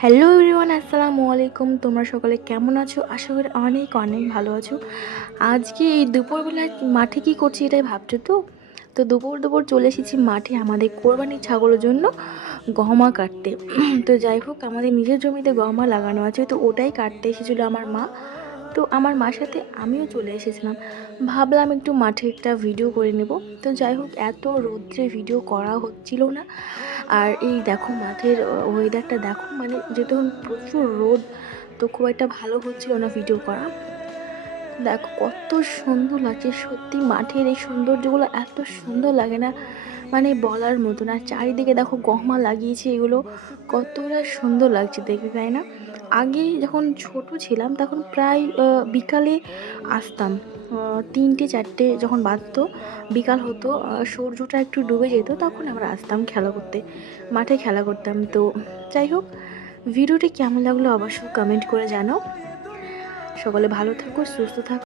Hello everyone, আসসালামু আলাইকুম। তোমরা সকলে কেমন আছো? আশা করি অনেক অনেক ভালো আছো। আজকে এই দুপুরবেলায় মাঠে কি করছি এটাই ভাবছো তো? তো দুপুর দুপুর চলে এসেছি মাঠে আমাদের কোরবানির ছাগলের জন্য গহমা কাটতে। তো যাই হোক, আমাদের নিজের জমিতে গহমা লাগানো আছে, তো ওটাই কাটতে এসেছিলো আমার মা। তো আমার মার সাথে আমিও চলে এসেছিলাম। ভাবলাম একটু মাঠে একটা ভিডিও করে নেব। তো যাই হোক, এত রৌদ্রে ভিডিও করা হচ্ছিল না। আর এই দেখো মাঠের ওয়েদারটা দেখো, মানে যেহেতু প্রচুর রোদ, তো খুব একটা ভালো হচ্ছিল না ভিডিও করা। দেখো কত সুন্দর লাগছে, সত্যি মাঠের এই সৌন্দর্যগুলো এত সুন্দর লাগে না, মানে বলার মতন। আর চারিদিকে দেখো গহমা লাগিয়েছে, এগুলো কতটা সুন্দর লাগছে দেখতে, তাই না? আগে যখন ছোট ছিলাম তখন প্রায় বিকালে আসতাম, 3টে 4টে যখন বাজতো, বিকাল হতো, সূর্যটা একটু ডুবে যেত, তখন আমরা আসতাম খেলা করতে, মাঠে খেলা করতাম। তো যাই হোক, ভিডিওটি কেমন লাগলো অবশ্যই কমেন্ট করে জানাও। সকলে ভালো থাকো, সুস্থ থাকো।